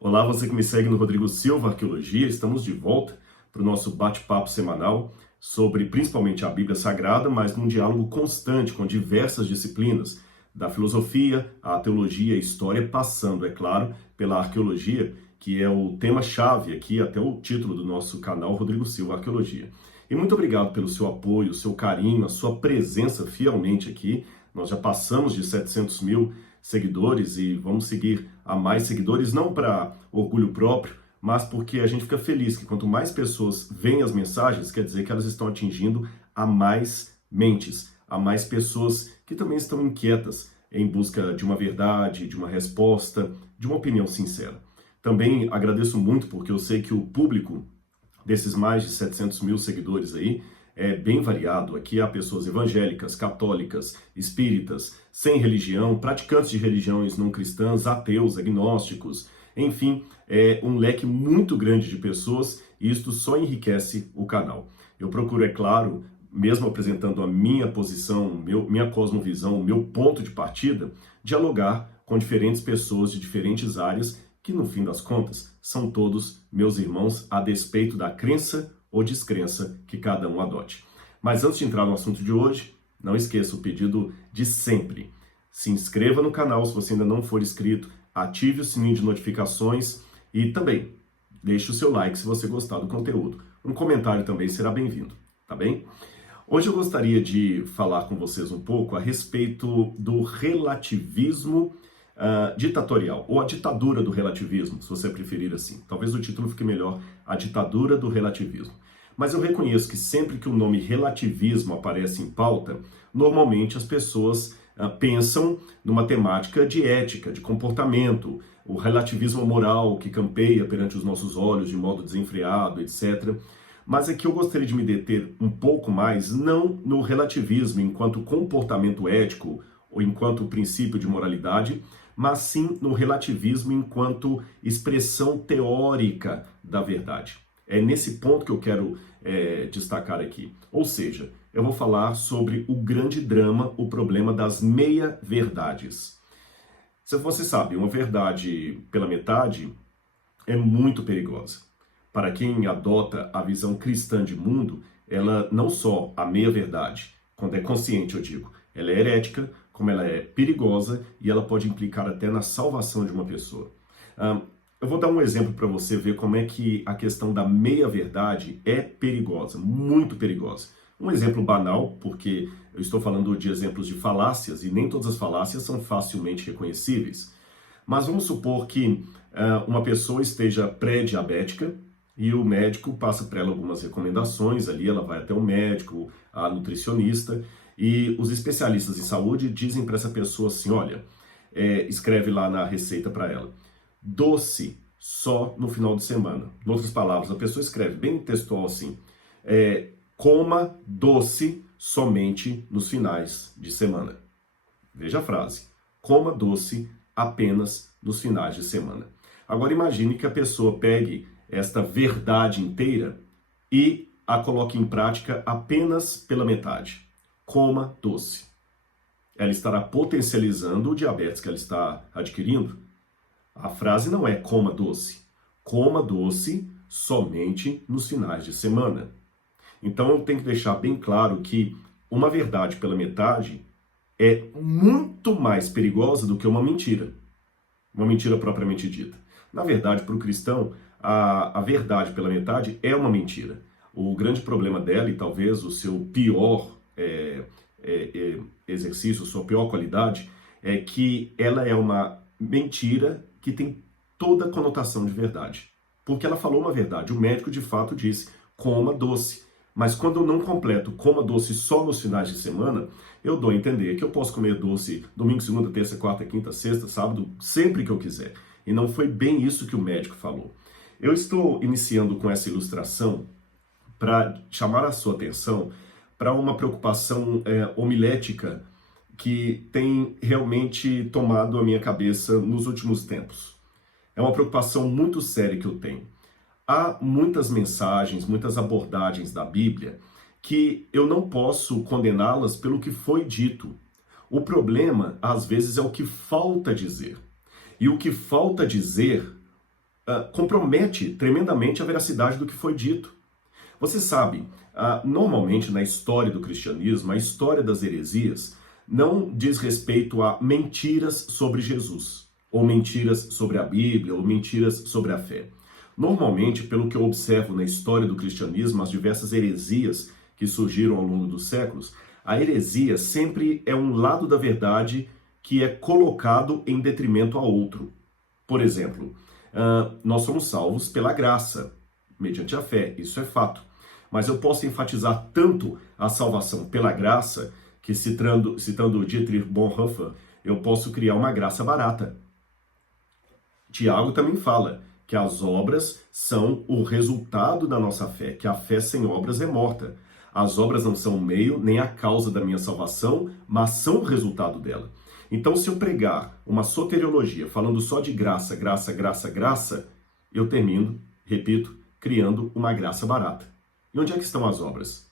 Olá, você que me segue no Rodrigo Silva Arqueologia. Estamos de volta para o nosso bate-papo semanal sobre principalmente a Bíblia Sagrada, mas num diálogo constante com diversas disciplinas, da filosofia, à teologia, à história, passando, é claro, pela arqueologia, que é o tema-chave aqui, até o título do nosso canal, Rodrigo Silva Arqueologia. E muito obrigado pelo seu apoio, seu carinho, a sua presença fielmente aqui. Nós já passamos de 700 mil seguidores e vamos seguir a mais seguidores, não para orgulho próprio, mas porque a gente fica feliz que quanto mais pessoas veem as mensagens, quer dizer que elas estão atingindo a mais mentes, a mais pessoas que também estão inquietas em busca de uma verdade, de uma resposta, de uma opinião sincera. Também agradeço muito porque eu sei que o público desses mais de 700 mil seguidores aí, é bem variado. Aqui há pessoas evangélicas, católicas, espíritas, sem religião, praticantes de religiões não cristãs, ateus, agnósticos, enfim, é um leque muito grande de pessoas e isto só enriquece o canal. Eu procuro, é claro, mesmo apresentando a minha posição, minha cosmovisão, o meu ponto de partida, dialogar com diferentes pessoas de diferentes áreas que, no fim das contas, são todos meus irmãos, a despeito da crença ou descrença que cada um adote. Mas antes de entrar no assunto de hoje, não esqueça o pedido de sempre. Se inscreva no canal se você ainda não for inscrito, ative o sininho de notificações e também deixe o seu like se você gostar do conteúdo. Um comentário também será bem-vindo, tá bem? Hoje eu gostaria de falar com vocês um pouco a respeito do relativismo ditatorial, ou a ditadura do relativismo, se você preferir assim. Talvez o título fique melhor, a ditadura do relativismo. Mas eu reconheço que sempre que o nome relativismo aparece em pauta, normalmente as pessoas pensam numa temática de ética, de comportamento, o relativismo moral que campeia perante os nossos olhos de modo desenfreado, etc. Mas aqui eu gostaria de me deter um pouco mais, não no relativismo enquanto comportamento ético ou enquanto princípio de moralidade, mas sim no relativismo enquanto expressão teórica da verdade. É nesse ponto que eu quero destacar aqui. Ou seja, eu vou falar sobre o grande drama, o problema das meia-verdades. Se você sabe, uma verdade pela metade é muito perigosa. Para quem adota a visão cristã de mundo, ela não só a meia-verdade, quando é consciente, eu digo, ela é herética, como ela é perigosa e ela pode implicar até na salvação de uma pessoa. Eu vou dar um exemplo para você ver como é que a questão da meia-verdade é perigosa, muito perigosa. Um exemplo banal, porque eu estou falando de exemplos de falácias e nem todas as falácias são facilmente reconhecíveis. Mas vamos supor que uma pessoa esteja pré-diabética e o médico passa para ela algumas recomendações, ali ela vai até o médico, a nutricionista, e os especialistas em saúde dizem para essa pessoa assim, olha, escreve lá na receita para ela, doce só no final de semana. Em outras palavras, a pessoa escreve bem textual assim, coma doce somente nos finais de semana. Veja a frase, coma doce apenas nos finais de semana. Agora imagine que a pessoa pegue esta verdade inteira e a coloque em prática apenas pela metade. Coma doce. Ela estará potencializando o diabetes que ela está adquirindo? A frase não é coma doce. Coma doce somente nos finais de semana. Então eu tenho que deixar bem claro que uma verdade pela metade é muito mais perigosa do que uma mentira propriamente dita. Na verdade, para o cristão, a verdade pela metade é uma mentira. O grande problema dela, e talvez o seu pior exercício, sua pior qualidade, é que ela é uma mentira que tem toda a conotação de verdade. Porque ela falou uma verdade. O médico, de fato, disse, coma doce. Mas quando eu não completo coma doce só nos finais de semana, eu dou a entender que eu posso comer doce domingo, segunda, terça, quarta, quinta, sexta, sábado, sempre que eu quiser. E não foi bem isso que o médico falou. Eu estou iniciando com essa ilustração para chamar a sua atenção para uma preocupação homilética que tem realmente tomado a minha cabeça nos últimos tempos. É uma preocupação muito séria que eu tenho. Há muitas mensagens, muitas abordagens da Bíblia que eu não posso condená-las pelo que foi dito. O problema, às vezes, é o que falta dizer. E o que falta dizer, compromete tremendamente a veracidade do que foi dito. Você sabe, normalmente na história do cristianismo, a história das heresias não diz respeito a mentiras sobre Jesus, ou mentiras sobre a Bíblia, ou mentiras sobre a fé. Normalmente, pelo que eu observo na história do cristianismo, as diversas heresias que surgiram ao longo dos séculos, a heresia sempre é um lado da verdade que é colocado em detrimento a outro. Por exemplo, nós somos salvos pela graça, mediante a fé, isso é fato. Mas eu posso enfatizar tanto a salvação pela graça, que citando Dietrich Bonhoeffer, eu posso criar uma graça barata. Tiago também fala que as obras são o resultado da nossa fé, que a fé sem obras é morta. As obras não são o meio nem a causa da minha salvação, mas são o resultado dela. Então, se eu pregar uma soteriologia falando só de graça, graça, graça, graça, eu termino, repito, criando uma graça barata. E onde é que estão as obras?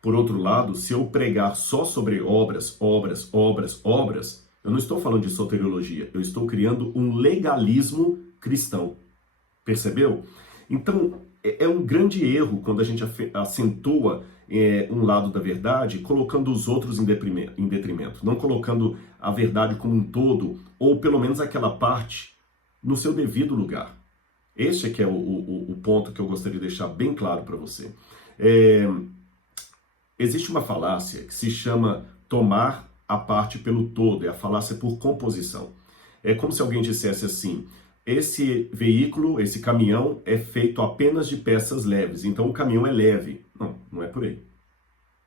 Por outro lado, se eu pregar só sobre obras, obras, obras, obras, eu não estou falando de soteriologia, eu estou criando um legalismo cristão. Percebeu? Então, é um grande erro quando a gente acentua um lado da verdade, colocando os outros em detrimento, não colocando a verdade como um todo, ou pelo menos aquela parte, no seu devido lugar. Este é que é o ponto que eu gostaria de deixar bem claro para você. Existe uma falácia que se chama tomar a parte pelo todo, é a falácia por composição. É como se alguém dissesse assim: esse veículo, esse caminhão é feito apenas de peças leves, então o caminhão é leve. Não, não é por aí.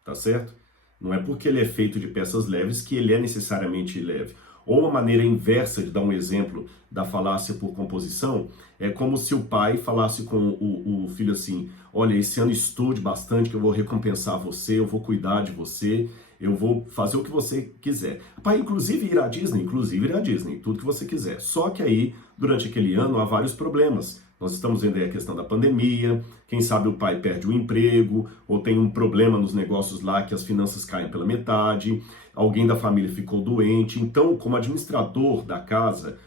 Tá certo? Não é porque ele é feito de peças leves que ele é necessariamente leve. Ou uma maneira inversa de dar um exemplo da falácia por composição, é como se o pai falasse com o filho assim: olha, esse ano estude bastante que eu vou recompensar você, eu vou cuidar de você, eu vou fazer o que você quiser. Pai, inclusive ir à Disney, tudo que você quiser. Só que aí, durante aquele ano, há vários problemas. Nós estamos vendo aí a questão da pandemia, quem sabe o pai perde o emprego, ou tem um problema nos negócios lá que as finanças caem pela metade, alguém da família ficou doente. Então, como administrador da casa,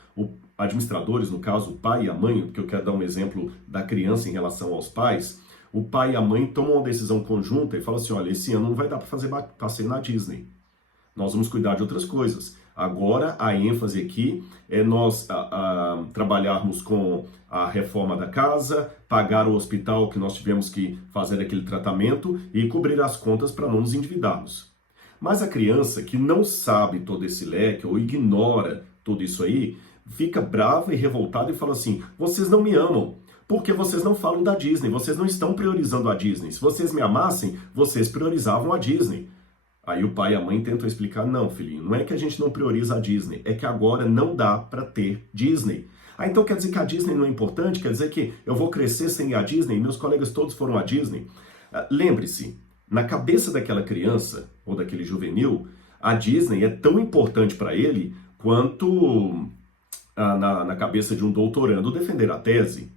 administradores, no caso, o pai e a mãe, porque eu quero dar um exemplo da criança em relação aos pais, o pai e a mãe tomam uma decisão conjunta e falam assim: olha, esse ano não vai dar para fazer passeio na Disney. Nós vamos cuidar de outras coisas. Agora, a ênfase aqui é nós trabalharmos com a reforma da casa, pagar o hospital que nós tivemos que fazer aquele tratamento e cobrir as contas para não nos endividarmos. Mas a criança que não sabe todo esse leque ou ignora tudo isso aí, fica brava e revoltada e fala assim: vocês não me amam, porque vocês não falam da Disney, vocês não estão priorizando a Disney. Se vocês me amassem, vocês priorizavam a Disney. Aí o pai e a mãe tentam explicar: não, filhinho, não é que a gente não prioriza a Disney, é que agora não dá para ter Disney. Ah, então quer dizer que a Disney não é importante? Quer dizer que eu vou crescer sem ir à Disney? Meus colegas todos foram à Disney? Lembre-se, na cabeça daquela criança ou daquele juvenil, a Disney é tão importante para ele quanto na cabeça de um doutorando defender a tese,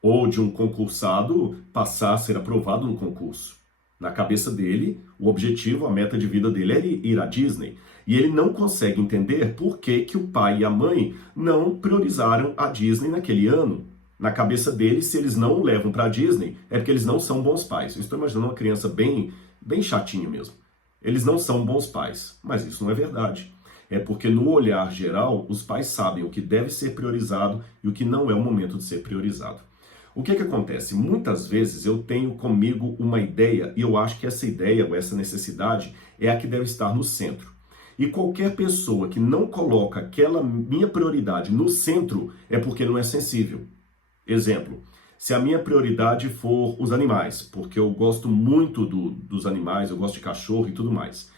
ou de um concursado passar a ser aprovado no concurso. Na cabeça dele, o objetivo, a meta de vida dele é ir à Disney. E ele não consegue entender por que o pai e a mãe não priorizaram a Disney naquele ano. Na cabeça dele, se eles não o levam para a Disney, é porque eles não são bons pais. Eu estou imaginando uma criança bem chatinho mesmo. Eles não são bons pais, mas isso não é verdade. É porque no olhar geral, os pais sabem o que deve ser priorizado e o que não é o momento de ser priorizado. O que acontece? Muitas vezes eu tenho comigo uma ideia e eu acho que essa ideia ou essa necessidade é a que deve estar no centro. E qualquer pessoa que não coloca aquela minha prioridade no centro é porque não é sensível. Exemplo, se a minha prioridade for os animais, porque eu gosto muito dos animais, eu gosto de cachorro e tudo mais.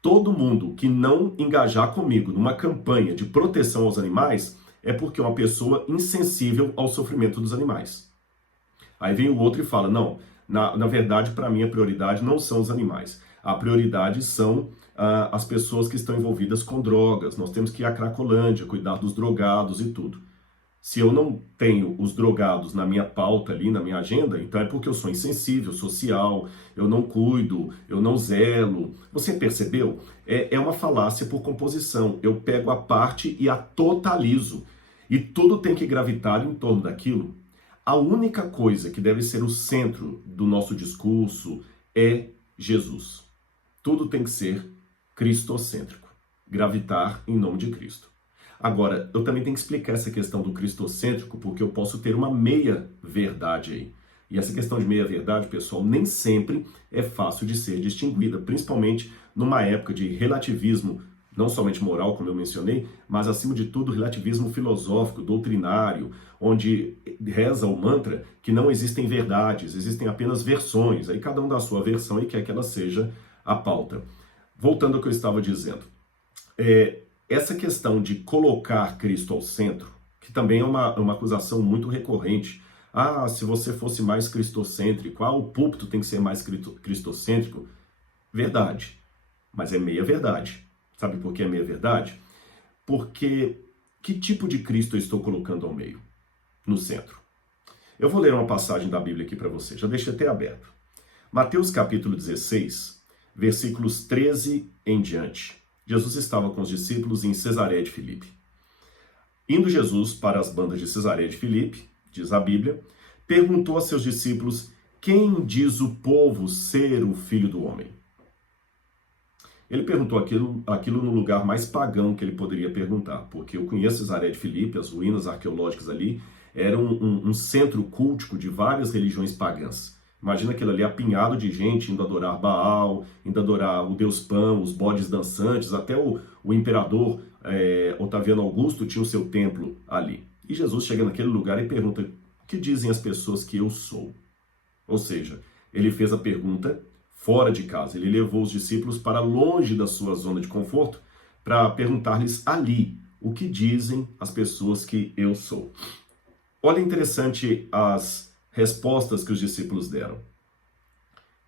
Todo mundo que não engajar comigo numa campanha de proteção aos animais é porque é uma pessoa insensível ao sofrimento dos animais. Aí vem o outro e fala: não, na verdade, para mim a prioridade não são os animais. A prioridade são as pessoas que estão envolvidas com drogas. Nós temos que ir à Cracolândia, cuidar dos drogados e tudo. Se eu não tenho os drogados na minha pauta ali, na minha agenda, então é porque eu sou insensível, social, eu não cuido, eu não zelo. Você percebeu? É uma falácia por composição. Eu pego a parte e a totalizo. E tudo tem que gravitar em torno daquilo. A única coisa que deve ser o centro do nosso discurso é Jesus. Tudo tem que ser cristocêntrico, gravitar em nome de Cristo. Agora, eu também tenho que explicar essa questão do cristocêntrico, porque eu posso ter uma meia-verdade aí. E essa questão de meia-verdade, pessoal, nem sempre é fácil de ser distinguida, principalmente numa época de relativismo, não somente moral, como eu mencionei, mas, acima de tudo, relativismo filosófico, doutrinário, onde reza o mantra que não existem verdades, existem apenas versões. Aí cada um dá a sua versão e quer que ela seja a pauta. Voltando ao que eu estava dizendo. Essa questão de colocar Cristo ao centro, que também é uma acusação muito recorrente. Ah, se você fosse mais cristocêntrico, o púlpito tem que ser mais cristocêntrico. Verdade, mas é meia verdade. Sabe por que é meia verdade? Porque que tipo de Cristo eu estou colocando ao meio, no centro? Eu vou ler uma passagem da Bíblia aqui para você, já deixei até aberto. Mateus capítulo 16, versículos 13 em diante. Jesus estava com os discípulos em Cesareia de Filipe. Indo Jesus para as bandas de Cesareia de Filipe, diz a Bíblia, perguntou a seus discípulos: quem diz o povo ser o Filho do Homem? Ele perguntou aquilo no lugar mais pagão que ele poderia perguntar, porque eu conheço Cesareia de Filipe, as ruínas arqueológicas ali eram um centro cultico de várias religiões pagãs. Imagina aquilo ali apinhado de gente indo adorar Baal, indo adorar o deus Pan, os bodes dançantes, até o imperador Otaviano Augusto tinha o seu templo ali. E Jesus chega naquele lugar e pergunta: o que dizem as pessoas que eu sou? Ou seja, ele fez a pergunta fora de casa. Ele levou os discípulos para longe da sua zona de conforto para perguntar-lhes ali o que dizem as pessoas que eu sou. Olha, interessante as respostas que os discípulos deram.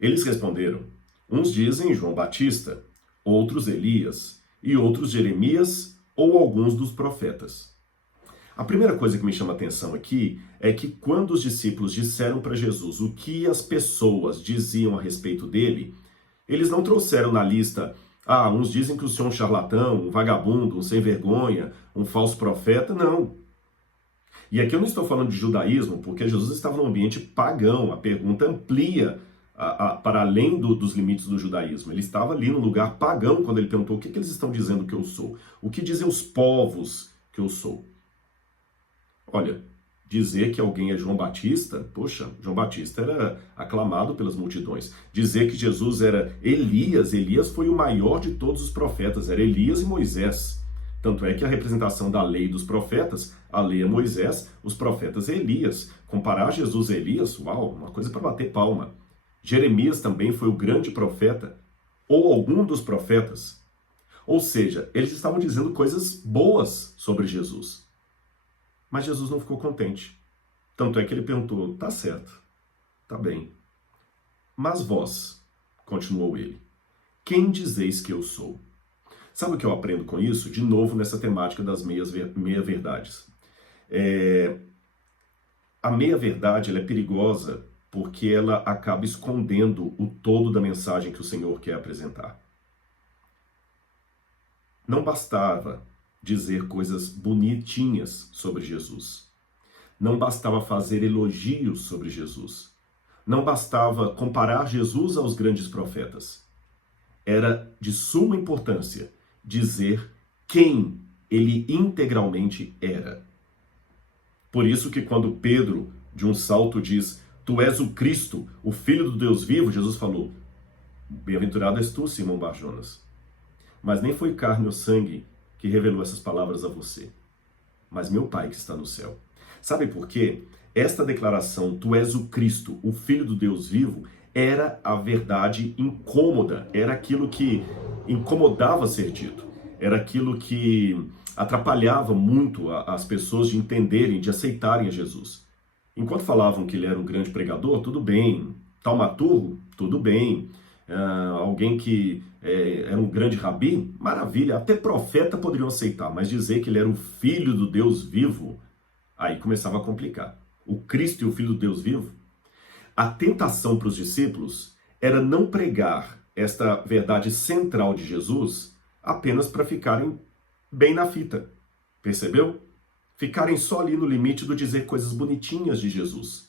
Eles responderam: uns dizem João Batista, outros Elias, e outros Jeremias ou alguns dos profetas. A primeira coisa que me chama a atenção aqui é que quando os discípulos disseram para Jesus o que as pessoas diziam a respeito dele, eles não trouxeram na lista: uns dizem que o senhor é um charlatão, um vagabundo, um sem vergonha, um falso profeta. Não. E aqui eu não estou falando de judaísmo, porque Jesus estava num ambiente pagão. A pergunta amplia para além dos limites do judaísmo. Ele estava ali num lugar pagão quando ele perguntou: o que eles estão dizendo que eu sou? O que dizem os povos que eu sou? Olha, dizer que alguém é João Batista, poxa, João Batista era aclamado pelas multidões. Dizer que Jesus era Elias, Elias foi o maior de todos os profetas, era Elias e Moisés. Tanto é que a representação da lei dos profetas, a lei é Moisés, os profetas é Elias. Comparar Jesus a Elias, uau, uma coisa para bater palma. Jeremias também foi o grande profeta, ou algum dos profetas. Ou seja, eles estavam dizendo coisas boas sobre Jesus. Mas Jesus não ficou contente. Tanto é que ele perguntou: tá certo, tá bem. Mas vós, continuou ele, quem dizeis que eu sou? Sabe o que eu aprendo com isso? De novo, nessa temática das meia-verdades. A meia-verdade ela é perigosa porque ela acaba escondendo o todo da mensagem que o Senhor quer apresentar. Não bastava dizer coisas bonitinhas sobre Jesus. Não bastava fazer elogios sobre Jesus. Não bastava comparar Jesus aos grandes profetas. Era de suma importância dizer quem ele integralmente era. Por isso que quando Pedro, de um salto, diz: tu és o Cristo, o Filho do Deus vivo, Jesus falou: bem-aventurado és tu, Simão Bar-Jonas. Mas nem foi carne ou sangue que revelou essas palavras a você, mas meu Pai que está no céu. Sabe por quê? Esta declaração, tu és o Cristo, o Filho do Deus vivo, era a verdade incômoda, era aquilo que incomodava ser dito, era aquilo que atrapalhava muito as pessoas de entenderem, de aceitarem a Jesus. Enquanto falavam que ele era um grande pregador, tudo bem. Taumaturgo, tudo bem. Alguém que era um grande rabi, maravilha. Até profeta poderiam aceitar, mas dizer que ele era o Filho do Deus vivo, aí começava a complicar. O Cristo e o Filho do Deus vivo. A tentação para os discípulos era não pregar esta verdade central de Jesus apenas para ficarem bem na fita. Percebeu? ficarem só ali no limite do dizer coisas bonitinhas de Jesus.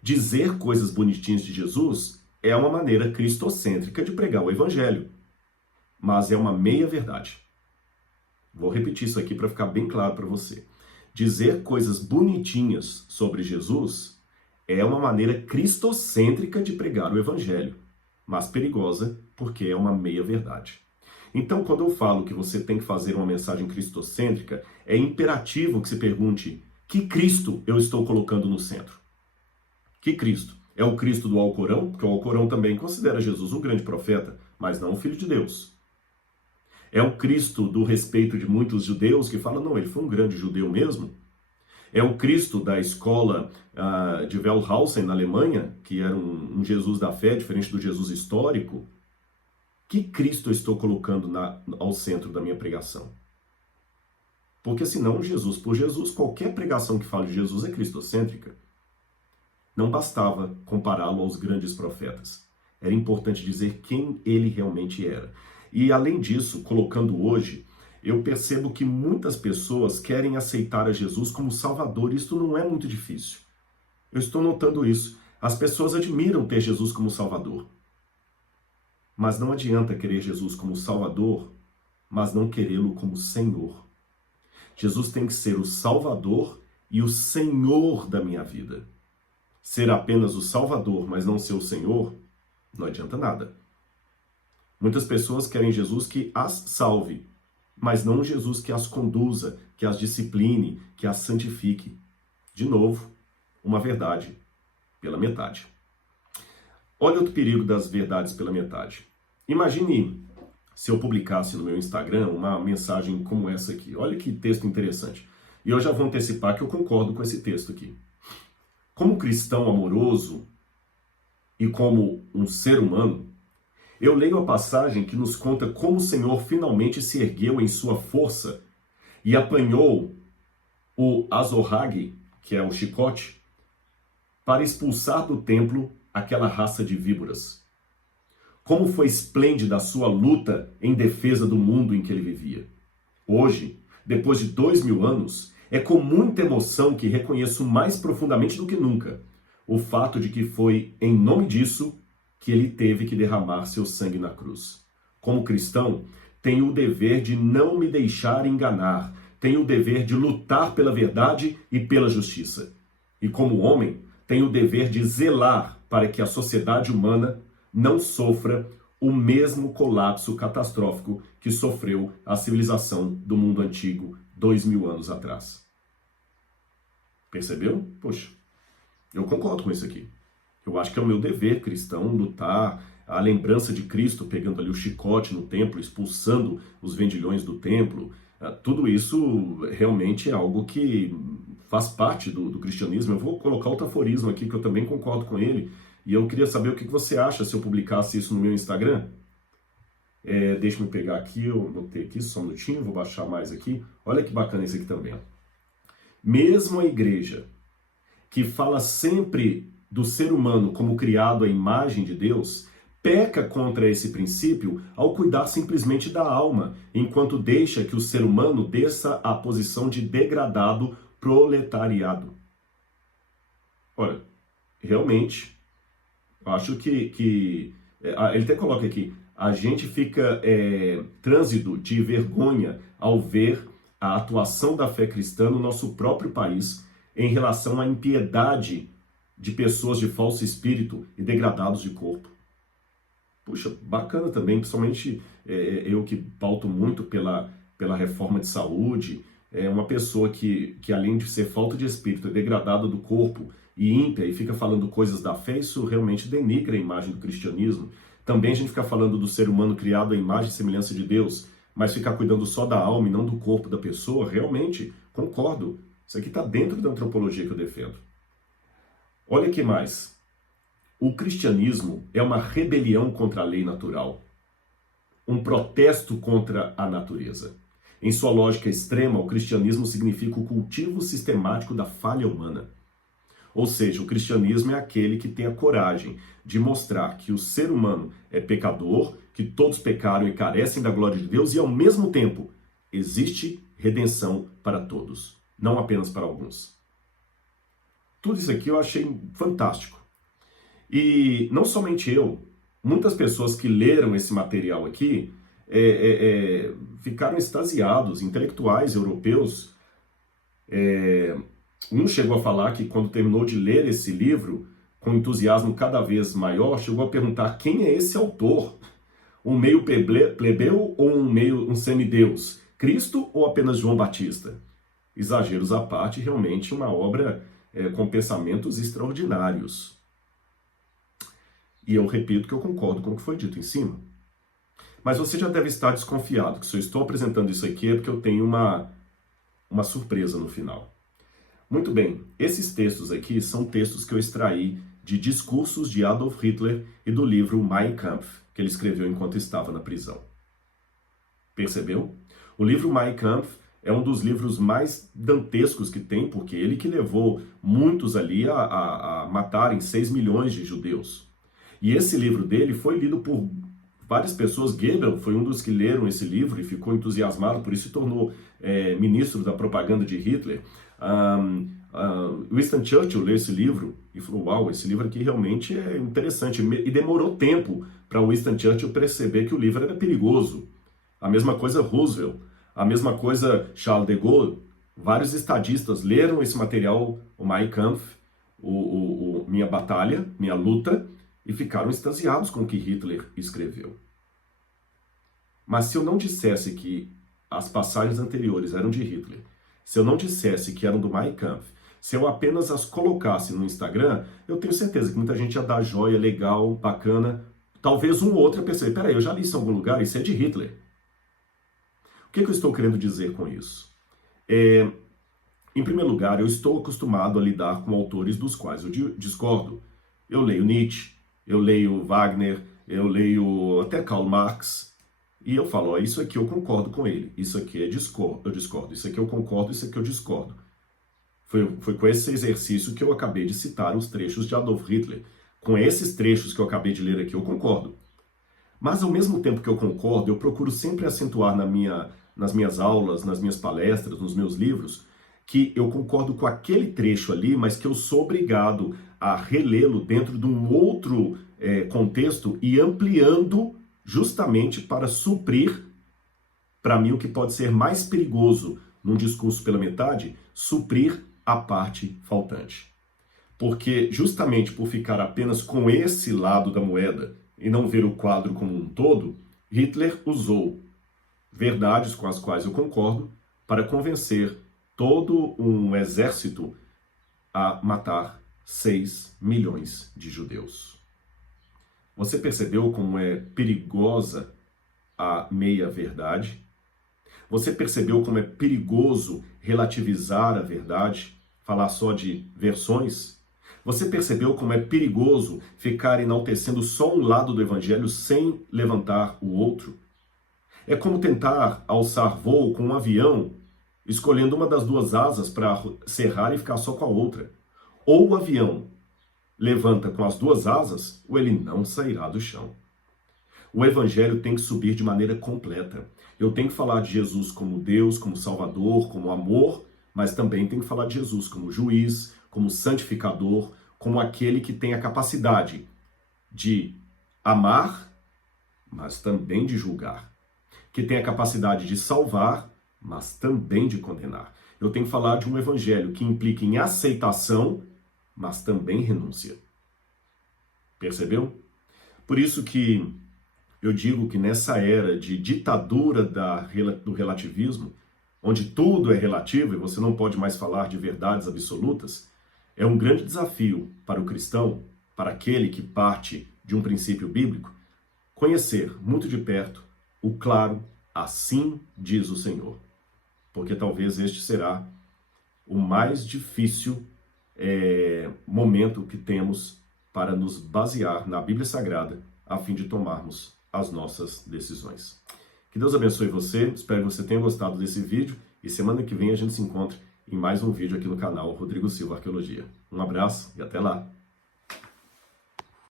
Dizer coisas bonitinhas de Jesus é uma maneira cristocêntrica de pregar o evangelho, mas é uma meia-verdade. Vou repetir isso aqui para ficar bem claro para você. Dizer coisas bonitinhas sobre Jesus é uma maneira cristocêntrica de pregar o evangelho, mas perigosa porque é uma meia-verdade. Então, quando eu falo que você tem que fazer uma mensagem cristocêntrica, é imperativo que se pergunte: que Cristo eu estou colocando no centro? Que Cristo? É o Cristo do Alcorão? Porque o Alcorão também considera Jesus um grande profeta, mas não o Filho de Deus. É o Cristo do respeito de muitos judeus que falam: não, ele foi um grande judeu mesmo. É o Cristo da escola de Wellhausen, na Alemanha, que era um Jesus da fé, diferente do Jesus histórico. Que Cristo eu estou colocando ao centro da minha pregação? Porque senão, Jesus por Jesus, qualquer pregação que fale de Jesus é cristocêntrica. Não bastava compará-lo aos grandes profetas. Era importante dizer quem ele realmente era. E além disso, colocando hoje, eu percebo que muitas pessoas querem aceitar a Jesus como Salvador. Isto não é muito difícil. Eu estou notando isso. As pessoas admiram ter Jesus como Salvador. Mas não adianta querer Jesus como Salvador, mas não querê-lo como Senhor. Jesus tem que ser o Salvador e o Senhor da minha vida. Ser apenas o Salvador, mas não ser o Senhor, não adianta nada. Muitas pessoas querem Jesus que as salve, mas não Jesus que as conduza, que as discipline, que as santifique. De novo, uma verdade pela metade. Olha outro perigo das verdades pela metade. Imagine se eu publicasse no meu Instagram uma mensagem como essa aqui. Olha que texto interessante. E eu já vou antecipar que eu concordo com esse texto aqui. Como cristão amoroso e como um ser humano, eu leio a passagem que nos conta como o Senhor finalmente se ergueu em sua força e apanhou o azorrague, que é o chicote, para expulsar do templo aquela raça de víboras. Como foi esplêndida a sua luta em defesa do mundo em que ele vivia. Hoje, depois de 2000 anos, é com muita emoção que reconheço mais profundamente do que nunca o fato de que foi em nome disso que ele teve que derramar seu sangue na cruz. Como cristão, tenho o dever de não me deixar enganar, tenho o dever de lutar pela verdade e pela justiça. E como homem, tenho o dever de zelar para que a sociedade humana não sofra o mesmo colapso catastrófico que sofreu a civilização do mundo antigo 2000 anos atrás. Percebeu? Poxa, eu concordo com isso aqui. Eu acho que é o meu dever cristão lutar, a lembrança de Cristo pegando ali o chicote no templo, expulsando os vendilhões do templo. Tudo isso realmente é algo que faz parte do cristianismo. Eu vou colocar outro aforismo aqui que eu também concordo com ele. E eu queria saber o que você acha se eu publicasse isso no meu Instagram. Deixa eu pegar aqui, eu botei aqui só um minutinho, vou baixar mais aqui. Olha que bacana isso aqui também. Mesmo a igreja que fala sempre do ser humano como criado à imagem de Deus, peca contra esse princípio ao cuidar simplesmente da alma, enquanto deixa que o ser humano desça à posição de degradado proletariado. Olha, realmente, acho que ele até coloca aqui, a gente fica trânsido de vergonha ao ver a atuação da fé cristã no nosso próprio país em relação à impiedade de pessoas de falso espírito e degradados de corpo. Puxa, bacana também, principalmente eu que pauto muito pela reforma de saúde, uma pessoa que além de ser falta de espírito, é degradada do corpo e ímpia e fica falando coisas da fé, isso realmente denigra a imagem do cristianismo. Também a gente fica falando do ser humano criado à imagem e semelhança de Deus, mas ficar cuidando só da alma e não do corpo da pessoa, realmente, concordo. Isso aqui está dentro da antropologia que eu defendo. Olha que mais. O cristianismo é uma rebelião contra a lei natural. Um protesto contra a natureza. Em sua lógica extrema, o cristianismo significa o cultivo sistemático da falha humana. Ou seja, o cristianismo é aquele que tem a coragem de mostrar que o ser humano é pecador, que todos pecaram e carecem da glória de Deus e, ao mesmo tempo, existe redenção para todos. não apenas para alguns. Tudo isso aqui eu achei fantástico. E não somente eu, muitas pessoas que leram esse material aqui ficaram extasiados, intelectuais europeus. Um chegou a falar que quando terminou de ler esse livro, com entusiasmo cada vez maior, chegou a perguntar quem é esse autor? Um meio plebeu ou um semideus? Cristo ou apenas João Batista? Exageros à parte, realmente uma obra com pensamentos extraordinários. E eu repito que eu concordo com o que foi dito em cima. Mas você já deve estar desconfiado que se eu estou apresentando isso aqui é porque eu tenho uma surpresa no final. Muito bem, esses textos aqui são textos que eu extraí de discursos de Adolf Hitler e do livro Mein Kampf, que ele escreveu enquanto estava na prisão. Percebeu? O livro Mein Kampf é um dos livros mais dantescos que tem, porque ele que levou muitos ali a matarem 6 milhões de judeus. E esse livro dele foi lido por várias pessoas. Goebbels foi um dos que leram esse livro e ficou entusiasmado, por isso se tornou ministro da propaganda de Hitler. Winston Churchill leu esse livro e falou, uau, esse livro aqui realmente é interessante. E demorou tempo para Winston Churchill perceber que o livro era perigoso. A mesma coisa Roosevelt, a mesma coisa Charles de Gaulle. Vários estadistas leram esse material, o Mein Kampf, Minha Batalha, Minha Luta, e ficaram extasiados com o que Hitler escreveu. Mas se eu não dissesse que as passagens anteriores eram de Hitler, se eu não dissesse que eram do Mein Kampf, se eu apenas as colocasse no Instagram, eu tenho certeza que muita gente ia dar joia, legal, bacana. Talvez um ou outro ia perceber, peraí, eu já li isso em algum lugar, isso é de Hitler. O que eu estou querendo dizer com isso? Em primeiro lugar, eu estou acostumado a lidar com autores dos quais eu discordo. Eu leio Nietzsche, eu leio Wagner, eu leio até Karl Marx, e eu falo, ó, isso aqui eu concordo com ele, isso aqui eu discordo, isso aqui eu concordo, isso aqui eu discordo. Foi com esse exercício que eu acabei de citar os trechos de Adolf Hitler. Com esses trechos que eu acabei de ler aqui, eu concordo. Mas ao mesmo tempo que eu concordo, eu procuro sempre acentuar nas minhas aulas, nas minhas palestras, nos meus livros, que eu concordo com aquele trecho ali, mas que eu sou obrigado a relê-lo dentro de um outro contexto e ampliando justamente para suprir, para mim, o que pode ser mais perigoso num discurso pela metade, suprir a parte faltante. Porque justamente por ficar apenas com esse lado da moeda e não ver o quadro como um todo, Hitler usou verdades com as quais eu concordo para convencer todo um exército a matar 6 milhões de judeus. Você percebeu como é perigosa a meia-verdade? Você percebeu como é perigoso relativizar a verdade, falar só de versões? Você percebeu como é perigoso ficar enaltecendo só um lado do evangelho sem levantar o outro? É como tentar alçar voo com um avião, escolhendo uma das duas asas para serrar e ficar só com a outra. Ou o avião levanta com as duas asas, ou ele não sairá do chão. O evangelho tem que subir de maneira completa. Eu tenho que falar de Jesus como Deus, como Salvador, como amor, mas também tenho que falar de Jesus como juiz, como santificador, como aquele que tem a capacidade de amar, mas também de julgar. Que tem a capacidade de salvar, mas também de condenar. Eu tenho que falar de um evangelho que implica em aceitação, mas também renúncia. Percebeu? Por isso que eu digo que nessa era de ditadura do relativismo, onde tudo é relativo e você não pode mais falar de verdades absolutas, é um grande desafio para o cristão, para aquele que parte de um princípio bíblico, conhecer muito de perto o claro, assim diz o Senhor. Porque talvez este será o mais difícil momento que temos para nos basear na Bíblia Sagrada a fim de tomarmos as nossas decisões. Que Deus abençoe você, espero que você tenha gostado desse vídeo e semana que vem a gente se encontra em mais um vídeo aqui no canal Rodrigo Silva Arqueologia. Um abraço e até lá!